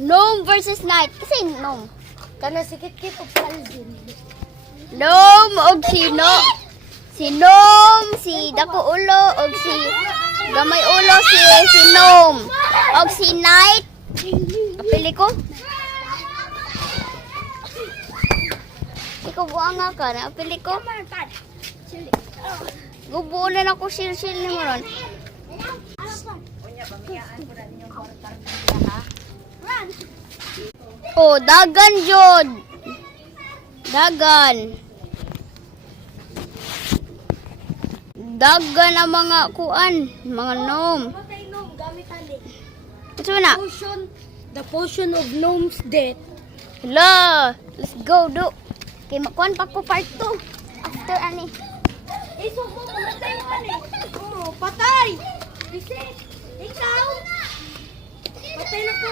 Gnome versus Knight. Kasi gnome. Kana sikit-kit o palzin. Gnome og si Gnome, si Dako Ulo, og si Gamay Ulo, si Gnome. Og si Knight. Pili ko. Ikaw buang nga ka na. Pili ko. Gubuunan ako sil-sil ni mo ron. Oh, dagan jud. Dagan. Dagan ang mga kuan, mga gnome. Patay gnome gamit ali. Ito na. The potion of gnome's death. Hala, let's go do. Kay makuan pa ko part 2. After ani. Subo, patay mo ani. Oh, patay! Ikaw? Patay na ko